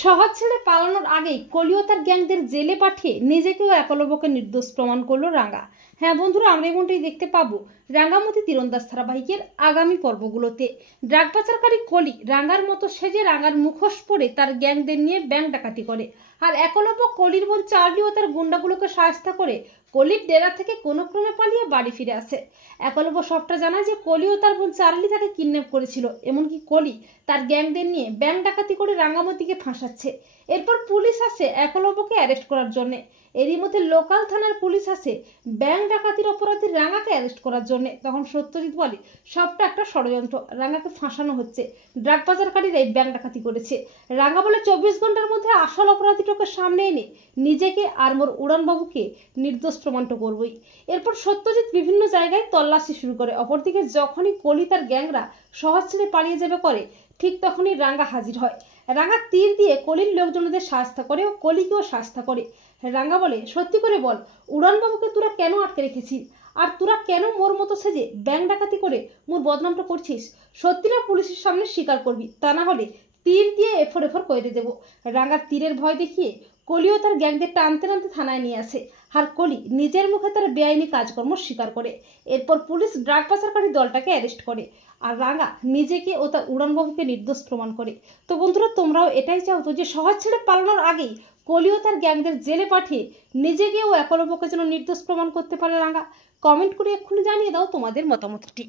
শহর ছেড়ে পালানোর আগেই কলিয়তার গ্যাংদের জেলে পাঠিয়ে নিজেকেও একলব্যকে নির্দোষ প্রমাণ করলো রাঙ্গা। হ্যাঁ বন্ধুরা, আমরা এমনটাই দেখতে পাবো রাঙ্গামতি তীরন্দাজ ধারাবাহিকের আগামী পর্বগুলোতে। ড্রাগ পাচারকারী কলি রাঙ্গার মতো সেজে রাঙ্গার মুখোশ পরে তার গ্যাংদের নিয়ে ব্যাংক ডাকাতি করে, আর একলব্য কলির বোন চার্লি ও তার গুন্ডাগুলোকে সাহায্য করে কলির ডেরা থেকে কোনো ক্রমে পালিয়ে বাড়ি ফিরে আসে। একলব্য সবটা জানায় যে কলি ও তার বোন চার্লি তাকে কিডন্যাপ করেছিল, এমনকি কলি তার গ্যাংদের নিয়ে ব্যাংক ডাকাতি করে রাঙ্গামতিকে ফাঁসাচ্ছে। এরপর পুলিশ আসে একলব্যকে অ্যারেস্ট করার জন্য। এরই মধ্যে লোকাল থানার পুলিশ আসে ব্যাংক ডাকাতির অপরাধী রাঙ্গাকে অ্যারেস্ট করার জন্য। তখন সত্যজিৎ বলে সবটা একটা ষড়যন্ত্র, রাঙ্গাকে ফাঁসানো হচ্ছে, ড্রাগ পাচারকারীরাই ব্যাংক ডাকাতি করেছে। রাঙ্গা বলে 24 ঘন্টার মধ্যে আসল অপরাধীটাকে সামনে এনে নিজেকে আর মোর উড়ানবাবুকে নির্দোষ প্রমাণটা করবই। এরপর সত্যজিৎ বিভিন্ন জায়গায় তল্লাশি শুরু করে। অপরদিকে যখনই কলি তার গ্যাংরা শহর ছেড়ে পালিয়ে যাবে করে, ঠিক তখনই রাঙ্গা হাজির হয়। রাঙ্গা তীর দিয়ে কলির লোকজনদের শাস্তা করে ও কলিকেও শাস্তা করে। রাঙ্গা বলে সত্যি করে বল, উড়ানবাবুকে তোরা কেন আটকে রেখেছিস, আর তোরা কেন মোর মতো সেজে ব্যাংক ডাকাতি করে মোর বদনামটা করছিস? সত্যিটা পুলিশের সামনে স্বীকার করবি, তা না হলে তীর দিয়ে এফর এফর করে দেবো। রাঙ্গার তীরের ভয় দেখিয়ে কলিও তার গ্যাংদের টানতে টানতে থানায় নিয়ে আসে, আর কলি নিজের মুখে তার বেআইনি কাজকর্ম স্বীকার করে। এরপর পুলিশ ড্রাগ পাচারকারী দলটাকে অ্যারেস্ট করে, আর রাঙ্গা নিজেকে ও তার উড়ানবাবুকে নির্দোষ প্রমাণ করে। তো বন্ধুরা, তোমরাও এটাই চাও তো যে শহর ছেড়ে পালানোর আগেই কলিও তার গ্যাংদের জেলে পাঠিয়ে নিজেকে ও একলব্যকে যেন নির্দোষ প্রমাণ করতে পারে রাঙ্গা? কমেন্ট করে এক্ষুনি জানিয়ে দাও তোমাদের মতামতটি।